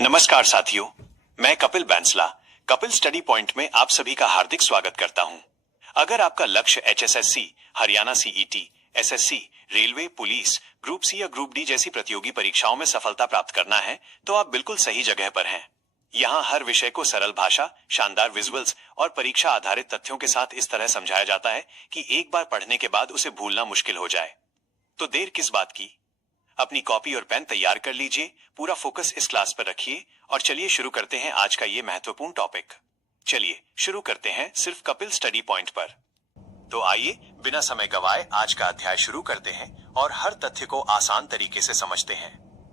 नमस्कार साथियों, मैं कपिल बैंसला कपिल स्टडी पॉइंट में आप सभी का हार्दिक स्वागत करता हूं। अगर आपका लक्ष्य HSSC, Haryana CET, SSC, railway, police, group C या ग्रुप डी जैसी प्रतियोगी परीक्षाओं में सफलता प्राप्त करना है तो आप बिल्कुल सही जगह पर हैं। यहाँ हर विषय को सरल भाषा, शानदार विजुअल्स और परीक्षा आधारित तथ्यों के साथ इस तरह समझाया जाता है कि एक बार पढ़ने के बाद उसे भूलना मुश्किल हो जाए। तो देर किस बात की, अपनी कॉपी और पेन तैयार कर लीजिए, पूरा फोकस इस क्लास पर रखिए और चलिए शुरू करते हैं आज का ये महत्वपूर्ण टॉपिक। चलिए शुरू करते हैं सिर्फ कपिल स्टडी पॉइंट पर। तो आइए बिना समय गवाए आज का अध्याय शुरू करते हैं और हर तथ्य को आसान तरीके से समझते हैं।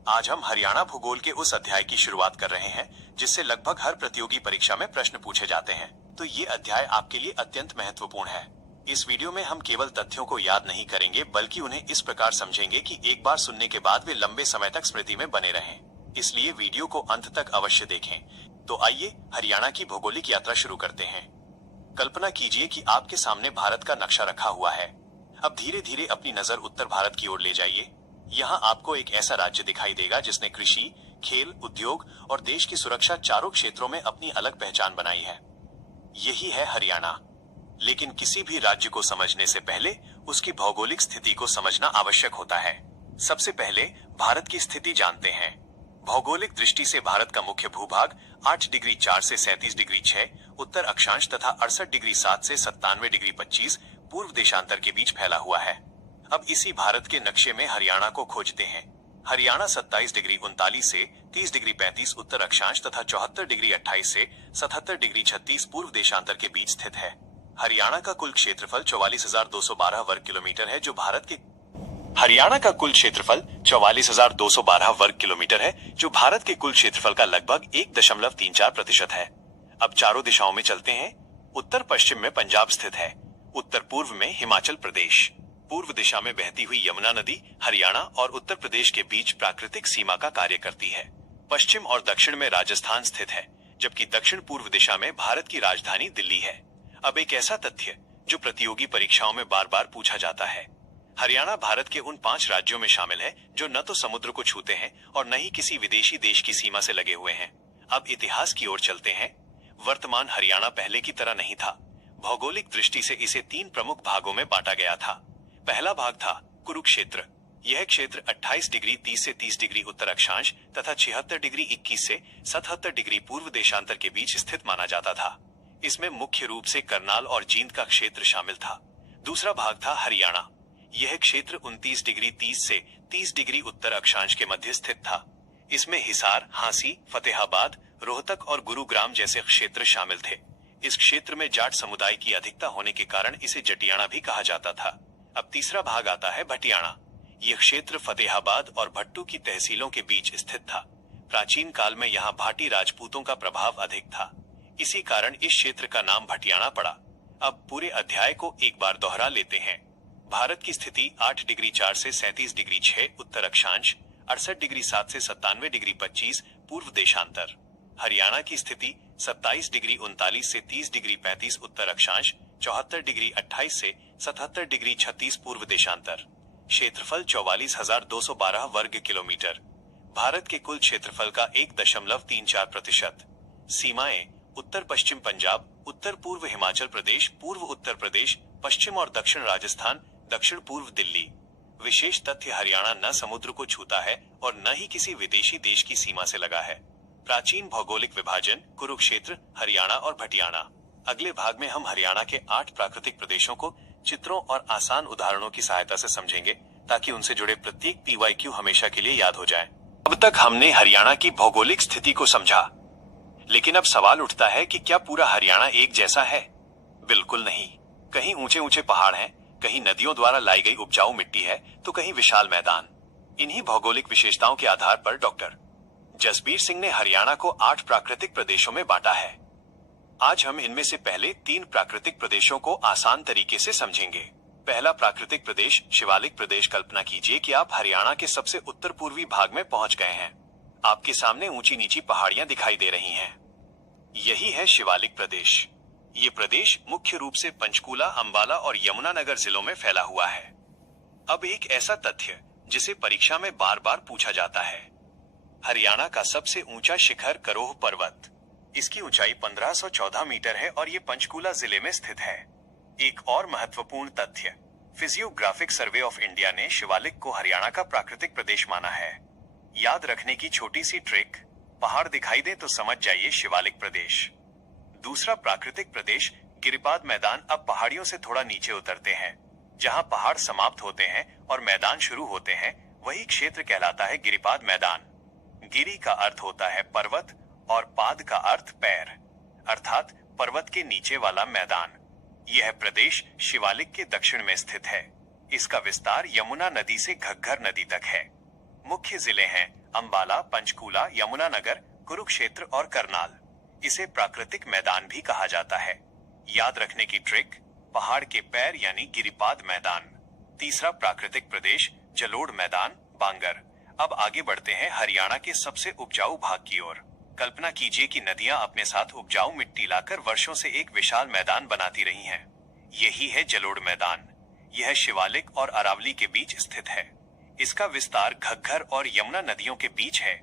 आज हम हरियाणा भूगोल के उस अध्याय की शुरुआत कर रहे हैं जिससे लगभग हर प्रतियोगी परीक्षा में प्रश्न पूछे जाते हैं। तो ये अध्याय आपके लिए अत्यंत महत्वपूर्ण है। इस वीडियो में हम केवल तथ्यों को याद नहीं करेंगे बल्कि उन्हें इस प्रकार समझेंगे कि एक बार सुनने के बाद वे लंबे समय तक स्मृति में बने रहें। इसलिए वीडियो को अंत तक अवश्य देखें। तो आइए हरियाणा की भौगोलिक यात्रा शुरू करते हैं। कल्पना कीजिए कि आपके सामने भारत का नक्शा रखा हुआ है। अब धीरे धीरे अपनी नजर उत्तर भारत की ओर ले जाइए। यहाँ आपको एक ऐसा राज्य दिखाई देगा जिसने कृषि, खेल, उद्योग और देश की सुरक्षा चारों क्षेत्रों में अपनी अलग पहचान बनाई है। यही है हरियाणा। लेकिन किसी भी राज्य को समझने से पहले उसकी भौगोलिक स्थिति को समझना आवश्यक होता है। सबसे पहले भारत की स्थिति जानते हैं। भौगोलिक दृष्टि से भारत का मुख्य भूभाग 8 डिग्री 4 से 37 डिग्री 6 उत्तर अक्षांश तथा 68 डिग्री 7 से 97 डिग्री 25 पूर्व देशांतर के बीच फैला हुआ है। अब इसी भारत के नक्शे में हरियाणा को खोजते हैं। हरियाणा 27 डिग्री 39 से 30 डिग्री 35 उत्तर अक्षांश तथा 74 डिग्री 28 से 77 डिग्री 36 पूर्व देशांतर के बीच स्थित है। हरियाणा का कुल क्षेत्रफल 44,212 वर्ग किलोमीटर है जो भारत के कुल क्षेत्रफल का लगभग 1.34% है। अब चारों दिशाओं में चलते हैं। उत्तर पश्चिम में पंजाब स्थित है। उत्तर पूर्व में हिमाचल प्रदेश। पूर्व दिशा में बहती हुई यमुना नदी हरियाणा और उत्तर प्रदेश के बीच प्राकृतिक सीमा का कार्य करती है। पश्चिम और दक्षिण में राजस्थान स्थित है, जबकि दक्षिण पूर्व दिशा में भारत की राजधानी दिल्ली है। अब एक ऐसा तथ्य जो प्रतियोगी परीक्षाओं में बार बार पूछा जाता है। हरियाणा भारत के उन 5 राज्यों में शामिल है जो न तो समुद्र को छूते हैं और न ही किसी विदेशी देश की सीमा से लगे हुए हैं। अब इतिहास की ओर चलते हैं। वर्तमान हरियाणा पहले की तरह नहीं था। भौगोलिक दृष्टि से इसे 3 प्रमुख भागों में बांटा गया था। पहला भाग था कुरुक्षेत्र। यह क्षेत्र 28 डिग्री 30 से 30 डिग्री उत्तर अक्षांश तथा 76 डिग्री 21 से 77 डिग्री पूर्व देशांतर के बीच स्थित माना जाता था। इसमें मुख्य रूप से करनाल और जींद का क्षेत्र शामिल था। दूसरा भाग था हरियाणा। यह क्षेत्र 29 डिग्री 30 से 30 डिग्री उत्तर अक्षांश के मध्य स्थित था। इसमें हिसार, हांसी, फतेहाबाद, रोहतक और गुरुग्राम जैसे क्षेत्र शामिल थे। इस क्षेत्र में जाट समुदाय की अधिकता होने के कारण इसे जटियाणा भी कहा जाता था। अब तीसरा भाग आता है भटियाणा। यह क्षेत्र फतेहाबाद और भट्टू की तहसीलों के बीच स्थित था। प्राचीन काल में यहाँ भाटी राजपूतों का प्रभाव अधिक था। इसी कारण इस क्षेत्र का नाम भटियाणा पड़ा। अब पूरे अध्याय को एक बार दोहरा लेते हैं। भारत की स्थिति 8 डिग्री 4 से 37 डिग्री 6 उत्तर अक्षांश, 68 डिग्री 7 से 97 डिग्री 25 पूर्व देशांतर। हरियाणा की स्थिति 27 डिग्री 39 से 30 डिग्री 35 उत्तर अक्षांश, 74 डिग्री 28 से 77 डिग्री 36 पूर्व देशांतर। क्षेत्रफल 44,212 वर्ग किलोमीटर। भारत के कुल क्षेत्रफल का 1.34%। सीमाएं उत्तर पश्चिम पंजाब, उत्तर पूर्व हिमाचल प्रदेश, पूर्व उत्तर प्रदेश, पश्चिम और दक्षिण राजस्थान, दक्षिण पूर्व दिल्ली। विशेष तथ्य हरियाणा न समुद्र को छूता है और न ही किसी विदेशी देश की सीमा से लगा है। प्राचीन भौगोलिक विभाजन, कुरुक्षेत्र, हरियाणा और भटियाणा। अगले भाग में हम हरियाणा के 8 प्राकृतिक प्रदेशों को चित्रों और आसान उदाहरणों की सहायता से समझेंगे ताकि उनसे जुड़े प्रत्येक PYQ हमेशा के लिए याद हो जाए। अब तक हमने हरियाणा की भौगोलिक स्थिति को समझा, लेकिन अब सवाल उठता है कि क्या पूरा हरियाणा एक जैसा है? बिल्कुल नहीं। कहीं ऊंचे ऊंचे पहाड़ हैं, कहीं नदियों द्वारा लाई गई उपजाऊ मिट्टी है तो कहीं विशाल मैदान। इन्हीं भौगोलिक विशेषताओं के आधार पर डॉक्टर जसबीर सिंह ने हरियाणा को 8 प्राकृतिक प्रदेशों में बांटा है। आज हम इनमें से पहले 3 प्राकृतिक प्रदेशों को आसान तरीके से समझेंगे। पहला प्राकृतिक प्रदेश शिवालिक प्रदेश। कल्पना कीजिए कि आप हरियाणा के सबसे उत्तर पूर्वी भाग में पहुंच गए हैं। आपके सामने ऊंची नीची पहाड़ियां दिखाई दे रही हैं। यही है शिवालिक प्रदेश। ये प्रदेश मुख्य रूप से पंचकूला, अंबाला और यमुनानगर जिलों में फैला हुआ है। अब एक ऐसा तथ्य जिसे परीक्षा में बार बार पूछा जाता है। हरियाणा का सबसे ऊंचा शिखर करोह पर्वत। इसकी ऊंचाई 1514 मीटर है और ये पंचकूला जिले में स्थित है। एक और महत्वपूर्ण तथ्य, फिजियोग्राफिक सर्वे ऑफ इंडिया ने शिवालिक को हरियाणा का प्राकृतिक प्रदेश माना है। याद रखने की छोटी सी ट्रिक, पहाड़ दिखाई दे तो समझ जाइए शिवालिक प्रदेश। दूसरा प्राकृतिक प्रदेश गिरिपाद मैदान। अब पहाड़ियों से थोड़ा नीचे उतरते हैं, जहां पहाड़ समाप्त होते हैं और मैदान शुरू होते हैं, वही क्षेत्र कहलाता है गिरिपाद मैदान। गिरी का अर्थ होता है पर्वत और पाद का अर्थ पैर, अर्थात पर्वत के नीचे वाला मैदान। यह प्रदेश शिवालिक के दक्षिण में स्थित है। इसका विस्तार यमुना नदी से घग्गर नदी तक है। मुख्य जिले हैं अंबाला, पंचकूला, यमुनानगर, कुरुक्षेत्र और करनाल। इसे प्राकृतिक मैदान भी कहा जाता है। याद रखने की ट्रिक, पहाड़ के पैर यानी गिरिपाद मैदान। तीसरा प्राकृतिक प्रदेश जलोढ़ मैदान, बांगर। अब आगे बढ़ते हैं हरियाणा के सबसे उपजाऊ भाग की ओर। कल्पना कीजिए कि नदियां अपने साथ उपजाऊ मिट्टी लाकर वर्षों से एक विशाल मैदान बनाती रही हैं। यही है जलोढ़ मैदान। यह शिवालिक और अरावली के बीच स्थित है। इसका विस्तार घग्गर और यमुना नदियों के बीच है।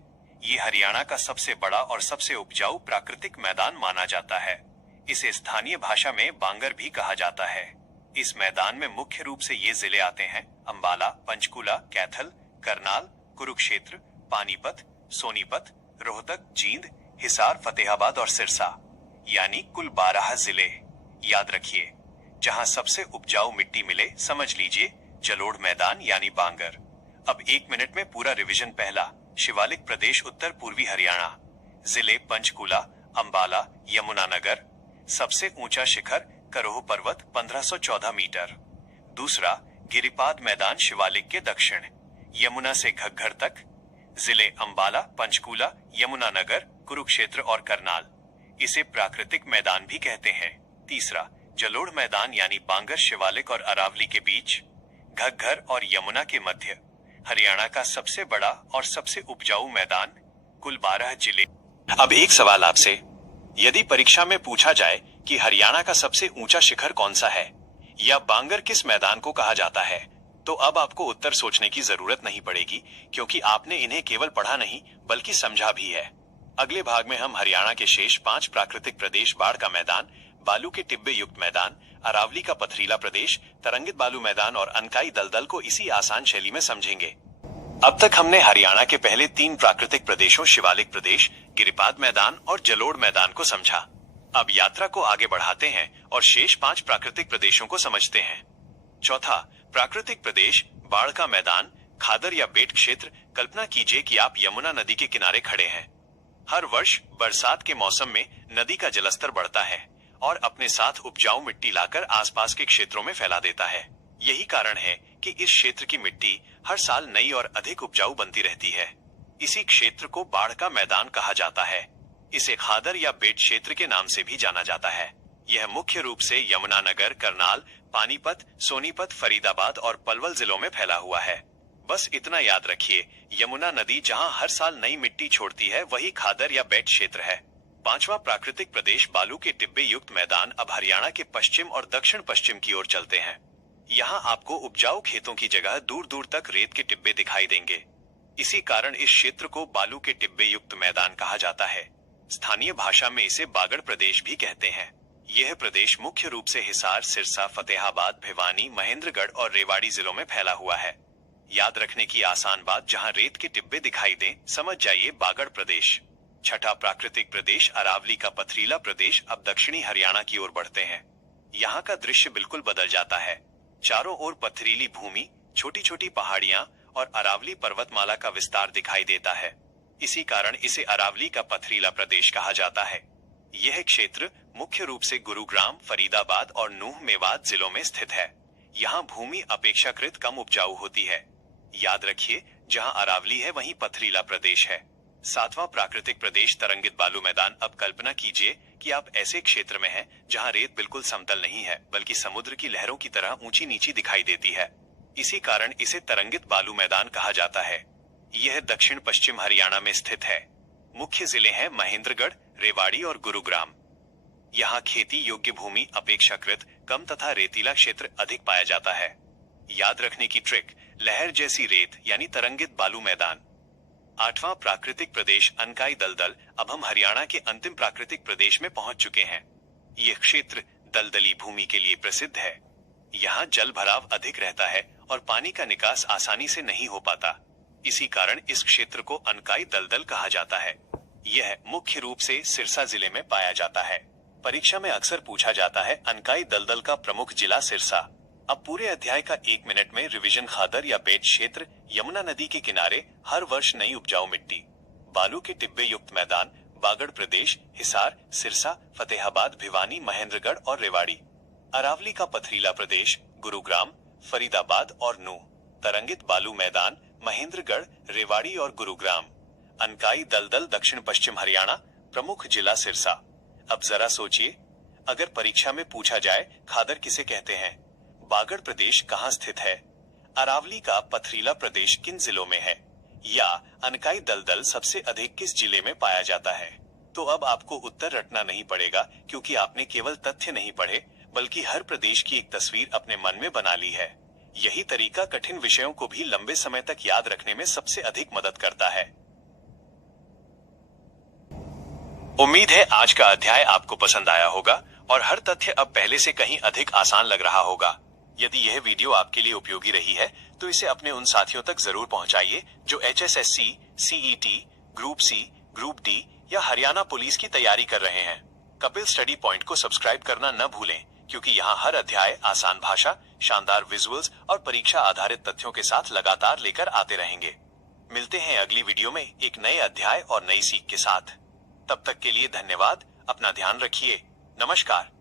ये हरियाणा का सबसे बड़ा और सबसे उपजाऊ प्राकृतिक मैदान माना जाता है। इसे स्थानीय भाषा में बांगर भी कहा जाता है। इस मैदान में मुख्य रूप से ये जिले आते हैं अंबाला, पंचकूला, कैथल, करनाल, कुरुक्षेत्र, पानीपत, सोनीपत, रोहतक, जींद, हिसार, फतेहाबाद और सिरसा, यानी कुल 12 जिले। याद रखिए, जहां सबसे उपजाऊ मिट्टी मिले समझ लीजिए जलोढ़ मैदान यानी बांगर। अब 1 मिनट में पूरा रिवीजन। पहला, शिवालिक प्रदेश उत्तर पूर्वी हरियाणा। जिले पंचकूला, अंबाला, यमुनानगर। सबसे ऊंचा शिखर करोह पर्वत 1514 मीटर। दूसरा, गिरिपाद मैदान शिवालिक के दक्षिण, यमुना से घग्गर तक। जिले अंबाला, पंचकूला, यमुनानगर, कुरुक्षेत्र और करनाल। इसे प्राकृतिक मैदान भी कहते हैं। तीसरा, जलोढ़ मैदान यानी बांगर शिवालिक और अरावली के बीच, घग्गर और यमुना के मध्य। हरियाणा का सबसे बड़ा और सबसे उपजाऊ मैदान, कुल 12 जिले। अब एक सवाल आपसे, यदि परीक्षा में पूछा जाए कि हरियाणा का सबसे ऊंचा शिखर कौन सा है या बांगर किस मैदान को कहा जाता है, तो अब आपको उत्तर सोचने की जरूरत नहीं पड़ेगी, क्योंकि आपने इन्हें केवल पढ़ा नहीं बल्कि समझा भी है। अगले भाग में हम हरियाणा के शेष 5 प्राकृतिक प्रदेश, बाढ़ का मैदान, बालू के टिब्बे युक्त मैदान, अरावली का पथरीला प्रदेश, तरंगित बालू मैदान और अनकाई दलदल को इसी आसान शैली में समझेंगे। अब तक हमने हरियाणा के पहले 3 प्राकृतिक प्रदेशों शिवालिक प्रदेश, गिरिपाद मैदान और जलोढ़ मैदान को समझा। अब यात्रा को आगे बढ़ाते हैं और शेष 5 प्राकृतिक प्रदेशों को समझते हैं। चौथा प्राकृतिक प्रदेश, बाढ़ का मैदान, खादर या बेट क्षेत्र। कल्पना कीजिए कि आप यमुना नदी के किनारे खड़े हैं। हर वर्ष बरसात के मौसम में नदी का जलस्तर बढ़ता है और अपने साथ उपजाऊ मिट्टी लाकर आसपास के क्षेत्रों में फैला देता है। यही कारण है कि इस क्षेत्र की मिट्टी हर साल नई और अधिक उपजाऊ बनती रहती है। इसी क्षेत्र को बाढ़ का मैदान कहा जाता है। इसे खादर या बेट क्षेत्र के नाम से भी जाना जाता है। यह मुख्य रूप से यमुनानगर, करनाल, पानीपत, सोनीपत, फरीदाबाद और पलवल जिलों में फैला हुआ है। बस इतना याद रखिए, यमुना नदी जहां हर साल नई मिट्टी छोड़ती है, वही खादर या बेट क्षेत्र है। 5वां प्राकृतिक प्रदेश, बालू के टिब्बे युक्त मैदान। अब हरियाणा के पश्चिम और दक्षिण पश्चिम की ओर चलते हैं। यहाँ आपको उपजाऊ खेतों की जगह दूर दूर तक रेत के टिब्बे दिखाई देंगे। इसी कारण इस क्षेत्र को बालू के टिब्बे युक्त मैदान कहा जाता है। स्थानीय भाषा में इसे बागड़ प्रदेश भी कहते हैं। यह प्रदेश मुख्य रूप से हिसार, सिरसा, फतेहाबाद, भिवानी, महेंद्रगढ़ और रेवाड़ी जिलों में फैला हुआ है। याद रखने की आसान बात, जहां रेत के टिब्बे दिखाई दें समझ जाइए बागड़ प्रदेश। छठा प्राकृतिक प्रदेश, अरावली का पथरीला प्रदेश। अब दक्षिणी हरियाणा की ओर बढ़ते हैं। यहाँ का दृश्य बिल्कुल बदल जाता है। चारों ओर पथरीली भूमि, छोटी छोटी पहाड़ियां और अरावली पर्वतमाला का विस्तार दिखाई देता है। इसी कारण इसे अरावली का पथरीला प्रदेश कहा जाता है। यह क्षेत्र मुख्य रूप से गुरुग्राम, फरीदाबाद और नूह, मेवात जिलों में स्थित है। यहाँ भूमि अपेक्षाकृत कम उपजाऊ होती है। याद रखिए, जहाँ अरावली है वहीं पथरीला प्रदेश है। 7वां प्राकृतिक प्रदेश, तरंगित बालू मैदान। अब कल्पना कीजिए कि आप ऐसे क्षेत्र में हैं जहां रेत बिल्कुल समतल नहीं है, बल्कि समुद्र की लहरों की तरह ऊंची नीची दिखाई देती है। इसी कारण इसे तरंगित बालू मैदान कहा जाता है। यह दक्षिण पश्चिम हरियाणा में स्थित है। मुख्य जिले हैं महेंद्रगढ़, रेवाड़ी और गुरुग्राम। यहाँ खेती योग्य भूमि अपेक्षाकृत कम तथा रेतीला क्षेत्र अधिक पाया जाता है। याद रखने की ट्रिक, लहर जैसी रेत यानी तरंगित बालू मैदान। 8वां प्राकृतिक प्रदेश अनकाई दलदल। अब हम हरियाणा के अंतिम प्राकृतिक प्रदेश में पहुंच चुके हैं। यह क्षेत्र दलदली भूमि के लिए प्रसिद्ध है। यहाँ जल भराव अधिक रहता है और पानी का निकास आसानी से नहीं हो पाता। इसी कारण इस क्षेत्र को अनकाई दलदल कहा जाता है। यह मुख्य रूप से सिरसा जिले में पाया जाता है। परीक्षा में अक्सर पूछा जाता है अनकाई दलदल का प्रमुख जिला सिरसा। अब पूरे अध्याय का 1 मिनट में रिवीजन। खादर या बेट क्षेत्र यमुना नदी के किनारे, हर वर्ष नई उपजाऊ मिट्टी, बालू के टिब्बे युक्त मैदान, बागड़ प्रदेश, हिसार, सिरसा, फतेहाबाद, भिवानी, महेंद्रगढ़ और रेवाड़ी। अरावली का पथरीला प्रदेश, गुरुग्राम, फरीदाबाद और नूह, तरंगित बालू मैदान, महेंद्रगढ़, रेवाड़ी और गुरुग्राम। अनकाई दलदल दक्षिण पश्चिम हरियाणा, प्रमुख जिला सिरसा। अब जरा सोचिए, अगर परीक्षा में पूछा जाए खादर किसे कहते हैं, बागड़ प्रदेश कहाँ स्थित है, अरावली का पथरीला प्रदेश किन जिलों में है, या अनकाई दलदल सबसे अधिक किस जिले में पाया जाता है, तो अब आपको उत्तर रटना नहीं पड़ेगा, क्योंकि आपने केवल तथ्य नहीं पढ़े बल्कि हर प्रदेश की एक तस्वीर अपने मन में बना ली है। यही तरीका कठिन विषयों को भी लंबे समय तक याद रखने में सबसे अधिक मदद करता है। उम्मीद है आज का अध्याय आपको पसंद आया होगा और हर तथ्य अब पहले से कहीं अधिक आसान लग रहा होगा। यदि यह वीडियो आपके लिए उपयोगी रही है तो इसे अपने उन साथियों तक जरूर पहुंचाइए जो HSSC, CET, group C, group D या हरियाणा पुलिस की तैयारी कर रहे हैं। कपिल स्टडी पॉइंट को सब्सक्राइब करना न भूलें, क्योंकि यहाँ हर अध्याय आसान भाषा, शानदार विजुअल्स और परीक्षा आधारित तथ्यों के साथ लगातार लेकर आते रहेंगे। मिलते हैं अगली वीडियो में एक नए अध्याय और नई सीख के साथ। तब तक के लिए धन्यवाद। अपना ध्यान रखिए। नमस्कार।